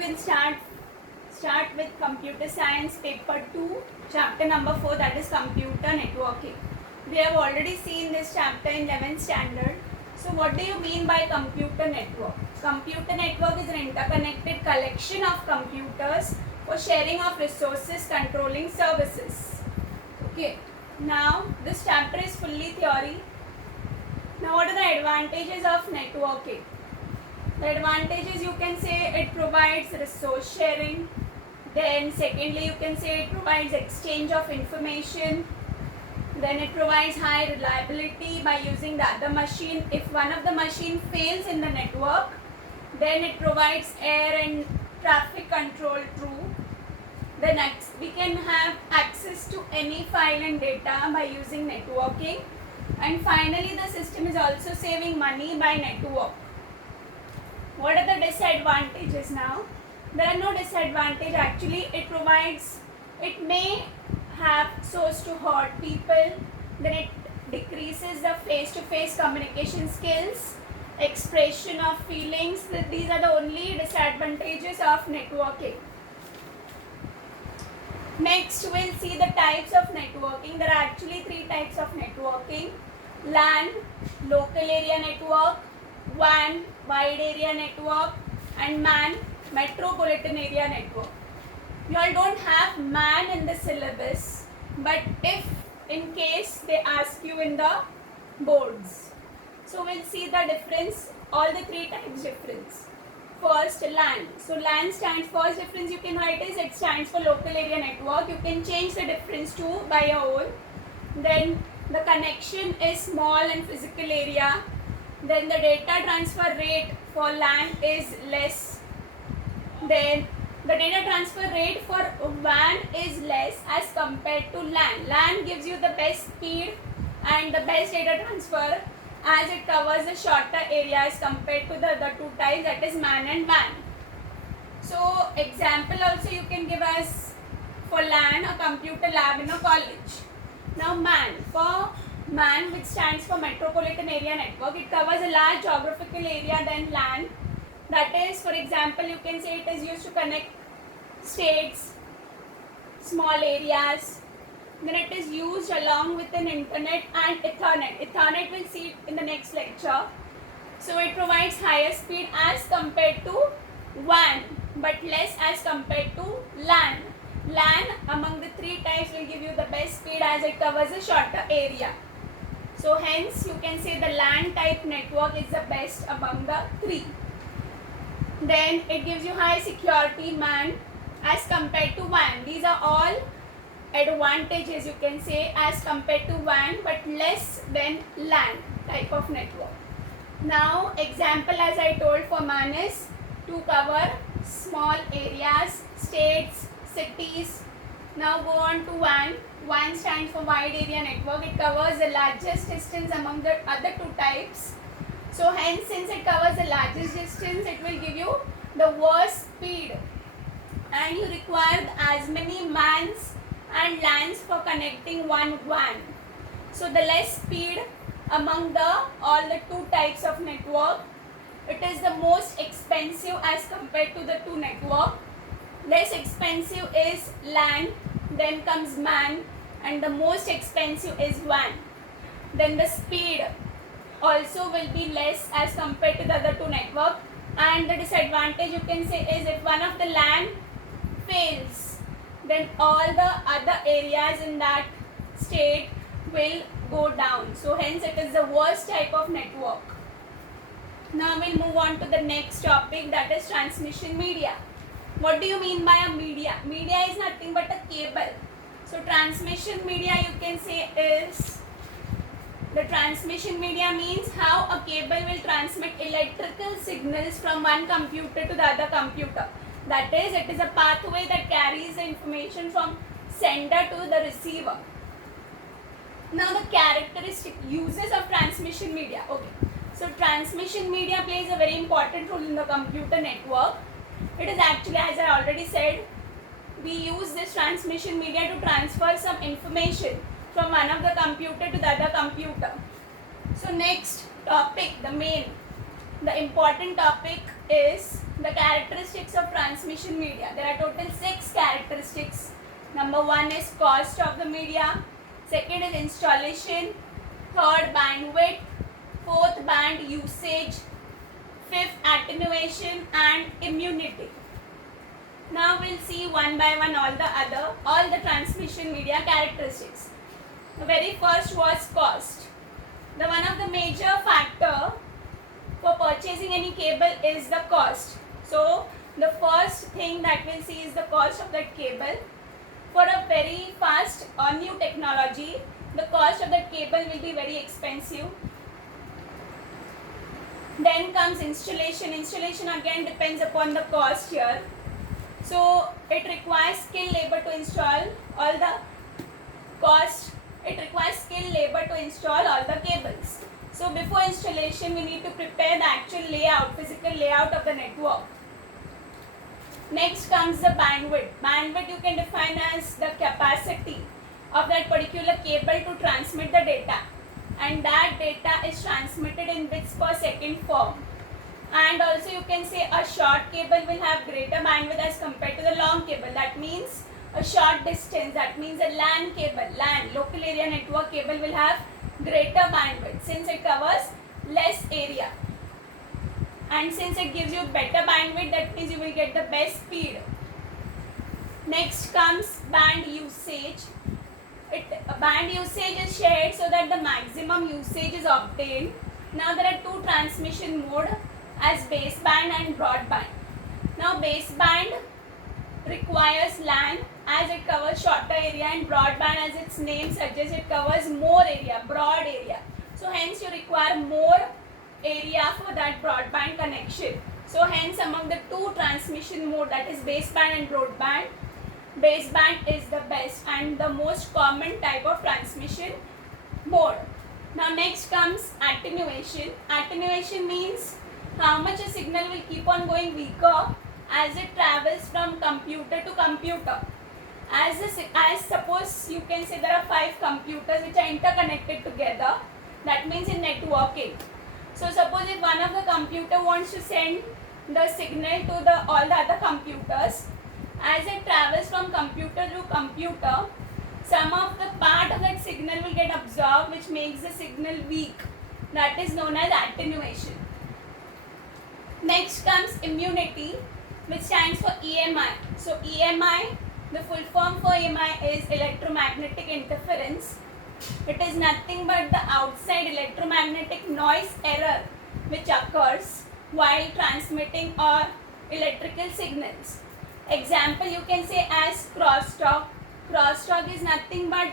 will start with computer science paper 2, chapter number 4, that is computer networking. We have already seen this chapter in 11th standard. So what do you mean by computer network? Computer network is an interconnected collection of computers for sharing of resources, controlling services. Okay. Now this chapter is fully theory. Now what are the advantages of networking? The advantages, you can say it provides resource sharing. Then secondly, you can say it provides exchange of information. Then it provides high reliability by using the other machine. If one of the machine fails in the network, then it provides air and traffic control through. Then we can have access to any file and data by using networking. And finally, the system is also saving money by network. What are the disadvantages now? There are no disadvantage. Actually, it may have source to hurt people. Then it decreases the face-to-face communication skills, expression of feelings. These are the only disadvantages of networking. Next, we'll see the types of networking. There are actually 3 types of networking. LAN, local area network, WAN, wide area network, and MAN, metropolitan area network. You all don't have MAN in the syllabus, but if in case they ask you in the boards. So we'll see the difference, all the 3 types difference. First, LAN. So LAN stands, first difference you can write is it stands for local area network. You can change the difference to by your own. Then the connection is small and physical area. Then the data transfer rate for LAN is less. Then the data transfer rate for WAN is less as compared to LAN. LAN gives you the best speed and the best data transfer as it covers a shorter area as compared to the other 2 types, that is MAN and WAN. So example also you can give us for LAN, a computer lab in a college. Now MAN, for MAN, which stands for metropolitan area network, it covers a large geographical area than LAN. That is, for example, you can say it is used to connect states, small areas. Then it is used along with an internet and Ethernet. Ethernet we'll see in the next lecture. So it provides higher speed as compared to WAN, but less as compared to LAN. LAN among the 3 types will give you the best speed as it covers a shorter area. So hence you can say the LAN type network is the best among the 3. Then it gives you high security MAN as compared to WAN. These are all advantages you can say as compared to WAN, but less than LAN type of network. Now example as I told for MAN is to cover small areas, states, cities. Now go on to WAN. WAN stands for wide area network. It covers the largest distance among the other 2 types. So hence, since it covers the largest distance, it will give you the worst speed, and you require as many MANs and LANs for connecting one WAN. So the less speed among all the 2 types of network. It is the most expensive as compared to the 2 network. Less expensive is LAN, then comes MAN, and the most expensive is WAN. Then the speed also will be less as compared to the other 2 network. And the disadvantage you can say is if one of the LAN fails, then all the other areas in that state will go down. So hence it is the worst type of network. Now we'll move on to the next topic, that is transmission media. What do you mean by a media? Media is nothing but a cable. So transmission media you can say is, the transmission media means how a cable will transmit electrical signals from one computer to the other computer. That is, it is a pathway that carries the information from sender to the receiver. Now the characteristic uses of transmission media. Okay. So transmission media plays a very important role in the computer network. It is actually, as I already said, we use this transmission media to transfer some information from one of the computer to the other computer. So next topic, the important topic is the characteristics of transmission media. There are total 6 characteristics. Number 1 is cost of the media. Second is installation. Third, bandwidth. Fourth, band usage. Fifth, attenuation and immunity. Now we'll see one by one all the transmission media characteristics. The very first was cost. The one of the major factor for purchasing any cable is the cost. So the first thing that we'll see is the cost of that cable. For a very fast or new technology, the cost of that cable will be very expensive. Then comes installation. Installation again depends upon the cost here. So it requires skilled labor to install all the cost. It requires skilled labor to install all the cables. So before installation, we need to prepare the actual layout, physical layout of the network. Next comes the bandwidth. Bandwidth you can define as the capacity of that particular cable to transmit the data. And that data is transmitted in bits per second form. And also you can say a short cable will have greater bandwidth as compared to the long cable. That means a short distance, that means a LAN cable, LAN, local area network cable will have greater bandwidth since it covers less area. And since it gives you better bandwidth, that means you will get the best speed. Next comes band usage. Band usage is shared so that the maximum usage is obtained. Now there are two transmission modes as baseband and broadband. Now baseband requires LAN as it covers shorter area, and broadband, as its name suggests, it covers more area, broad area. So hence you require more area for that broadband connection. So hence among the two transmission mode, that is baseband and broadband, baseband is the best and the most common type of transmission mode. Now next comes attenuation. Attenuation means how much a signal will keep on going weaker as it travels from computer to computer. As suppose you can say there are 5 computers which are interconnected together. That means in networking. So suppose if one of the computer wants to send the signal to all the other computers, as it travels from computer to computer, some of the part of that signal will get absorbed, which makes the signal weak. That is known as attenuation. Next comes immunity, which stands for EMI. So EMI, the full form for EMI is electromagnetic interference. It is nothing but the outside electromagnetic noise error which occurs while transmitting or electrical signals. Example you can say as crosstalk. Crosstalk is nothing but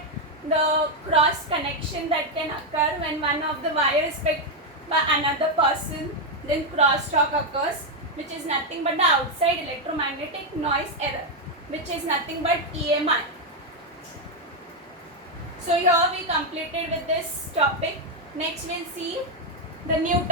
the cross connection that can occur when one of the wires is picked by another person. Then crosstalk occurs, which is nothing but the outside electromagnetic noise error, which is nothing but EMI. So here we completed with this topic. Next we'll see the new